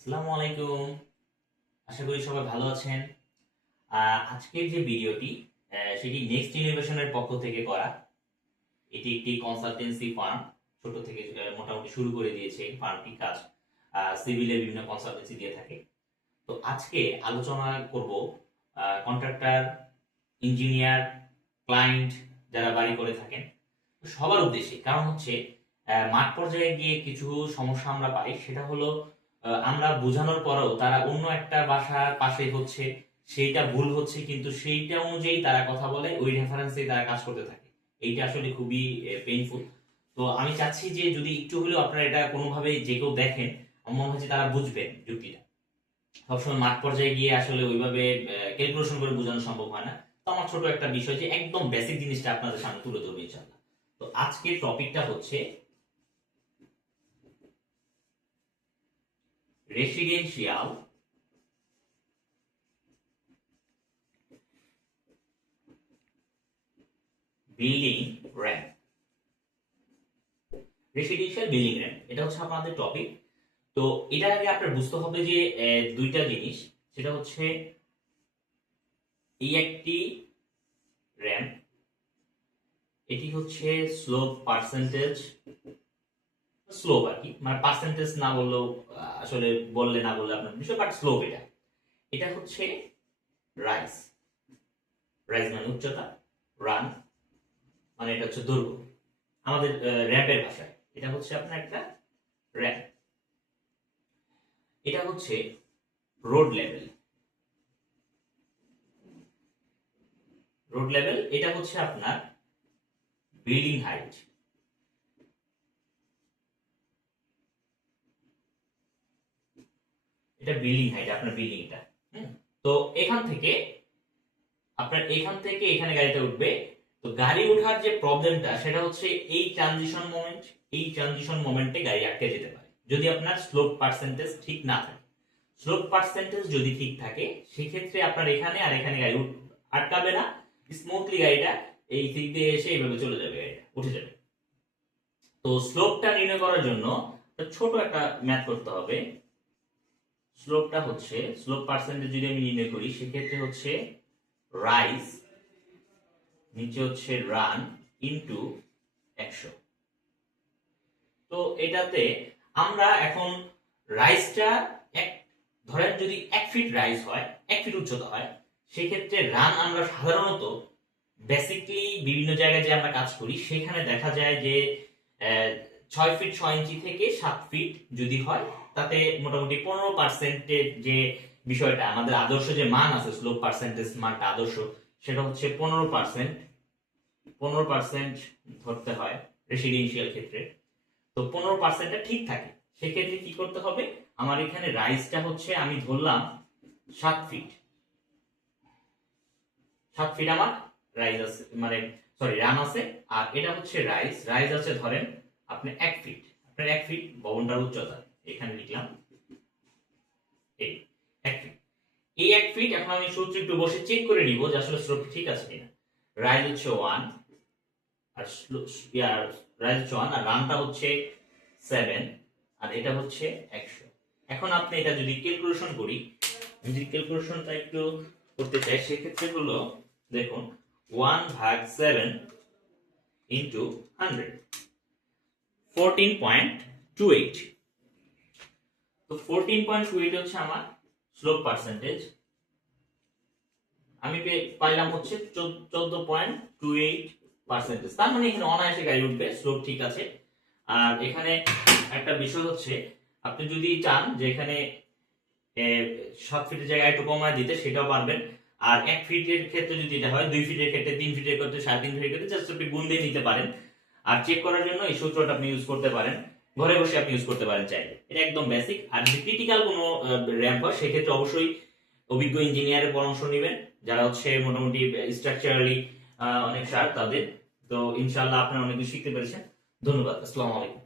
আসসালামু আলাইকুম। আশা করি সবাই ভালো আছেন। আজকের যে ভিডিওটি সেটি নেক্সট ইনোভেশনের পক্ষ থেকে করা। এটি একটি কনসালটেন্সি ফার্ম। ছোট থেকে মোটামুটি শুরু করে দিয়েছে এই ফার্মটি কাজ। সিভিলের বিভিন্ন কনসালটেন্সি দিয়ে থাকে। তো আজকে আলোচনা করব কন্ট্রাক্টর, ইঞ্জিনিয়ার, ক্লায়েন্ট যারা বাড়ি করে থাকেন সবার উদ্দেশ্যে। কারণ হচ্ছে মাঠ পর্যায়ে গিয়ে কিছু সমস্যা আমরা পাই, সেটা হলো আমরা বোঝানোর পরেও তারা অন্য একটা বাসার পাশে হচ্ছে, সেইটা ভুল হচ্ছে, কিন্তু সেইটা অনুযায়ী তারা কথা বলে, ওই রেফারেন্সে তারা কাজ করতে থাকে। এইটা আসলে খুবই পেইনফুল। তো আমি চাচ্ছি যে যদি একটু হলেও আপনারা এটা কোনোভাবে যে কেউ দেখেন, আমার মনে হয় যে তারা বুঝবেন যুক্তিটা। সবসময় মাঠ পর্যায়ে গিয়ে আসলে ওইভাবে ক্যালকুলেশন করে বোঝানো সম্ভব হয় না। তো আমার ছোট একটা বিষয় যে একদম বেসিক জিনিসটা আপনাদের সামনে তুলে ধরবো ইনশাআল্লাহ। তো আজকের টপিকটা হচ্ছে residential building ramp. Residential building ramp এটা হচ্ছে আমাদের টপিক। তো এটার আগে আপনার বুঝতে হবে যে দুইটা জিনিস। সেটা হচ্ছে এই একটি র্যাম্প, এটি হচ্ছে স্লোপ পার্সেন্টেজ, স্লোপ আর কি, মানে পার্সেন্টেজ না বললেও আসলে বললে না বললে আপনার বিষয়, বাট স্লোপ এটা। এটা হচ্ছে রাইজ। রাইজ মানে উচ্চতা, রান মানে এটা হচ্ছে দৈর্ঘ্য। আমাদের র্যাম্পের ভাষায় এটা হচ্ছে আপনার একটা র্যাম্প। এটা হচ্ছে রোড লেভেল। রোড লেভেল এটা হচ্ছে আপনার বিল্ডিং হাইট। এটা বিল্ডিং হাইট, আপনার বিল্ডিংটা। তো এখান থেকে এখানে গাড়িটা উঠবে। তো গাড়ি ওঠার যে প্রবলেমটা সেটা হচ্ছে এই ট্রানজিশন মোমেন্ট। এই ট্রানজিশন মোমেন্টে গাড়ি আটকে যেতে পারে যদি আপনার স্লোপ পার্সেন্টেজ ঠিক না থাকে। স্লোপ পার্সেন্টেজ যদি ঠিক থাকে সেক্ষেত্রে আপনার এখানে আর এখানে গাড়ি আটকাবে না, স্মুথলি গাড়িটা এই দিক দিয়ে এসে এইভাবে চলে যাবে, গাড়িটা উঠে যাবে। তো স্লোপটা নির্ণয় করার জন্য ছোট একটা ম্যাথ করতে হবে। স্লোপটা হচ্ছে, স্লোপ পার্সেন্টেজ যদি আমি নির্ণয় করি সেক্ষেত্রে হচ্ছে রাইজ, নিচে হচ্ছে রান ইনটু 100। তো এটাতে আমরা এখন রাইজটা এক, ধরেন যদি 1 ফিট রাইজ হয়, 1 ফিট উচ্চতা হয়, সেক্ষেত্রে রান আমরা সাধারণত বেসিকলি বিভিন্ন জায়গায় যে আমরা কাজ করি সেখানে দেখা যায় যে 6 ফিট 6 ইঞ্চি থেকে 7 ফিট যদি হয়, তাতে মোটামুটি 15%-এর যে বিষয়টা, আমাদের আদর্শ যে মান আছে স্লোপ পার্সেন্টেজ মানটা আদর্শ, সেটা হচ্ছে 15%। 15% ধরতে হয় রেসিডেন্সিয়াল ক্ষেত্রে। তো 15%টা ঠিক থাকে। সেক্ষেত্রে কি করতে হবে, আমার এখানে রাইজটা হচ্ছে আমি ধরলাম 7 ফিট। 7 ফিট আমার রাইজ আছে, মানে সরি রান আছে। আর এটা হচ্ছে রাইজ, রাইজ আছে ধরেন আপনি 1 ফিট। আপনার 1 ফিট ভবনটার উচ্চতা, এখানে লিখলাম এই 1 ফিট। এই 1 ফিট এখন আমি সূত্র একটু বসে চেক করে নিব যে আসলে স্লোপ ঠিক আছে কিনা। রাইজ হচ্ছে 1, আর রাইজ হচ্ছে 1, আর রানটা হচ্ছে 7, আর এটা হচ্ছে 100। এখন আপনি এটা যদি ক্যালকুলেশন করি, আমি যদি ক্যালকুলেশনটা একটু করতে চাই সেক্ষেত্রে হলো, দেখুন 1/7 ইন্টু 100, 14.28। তো 14.28 হচ্ছে আমার স্লোপ পার্সেন্টেজ। আমি পাইলাম হচ্ছে 14.28%। তার মানে এখানে অনায়াসে গাড়ি উঠবে, স্লোপ ঠিক আছে। আর এখানে একটা বিষয় হচ্ছে, আপনি যদি চান যে এখানে 7 ফিটের জায়গায় একটু কমায় দিতে, সেটাও পারবেন। আর 1 ফিটের ক্ষেত্রে যদি এটা হয়, 2 ফিটের ক্ষেত্রে, 3 ফিটের ক্ষেত্রে, 3.5 ফিটের ক্ষেত্রে জাস্ট আপনি গুণ দিয়ে নিতে পারেন। আর চেক করার জন্য এই সূত্রটা আপনি ইউজ করতে পারেন, ঘরে বসে আপনি ইউজ করতে পারেন চাইলে। এটা একদম বেসিক। আর যদি ক্রিটিক্যাল কোনো র্যাম্প হয় সেক্ষেত্রে অবশ্যই অভিজ্ঞ ইঞ্জিনিয়ারের পরামর্শ নেবেন, যারা হচ্ছে মোটামুটি স্ট্রাকচারালি অনেক শার্প তাদের। তো ইনশাআল্লাহ আপনারা অনেক কিছু শিখতে পেরেছেন। ধন্যবাদ। আসসালামু আলাইকুম।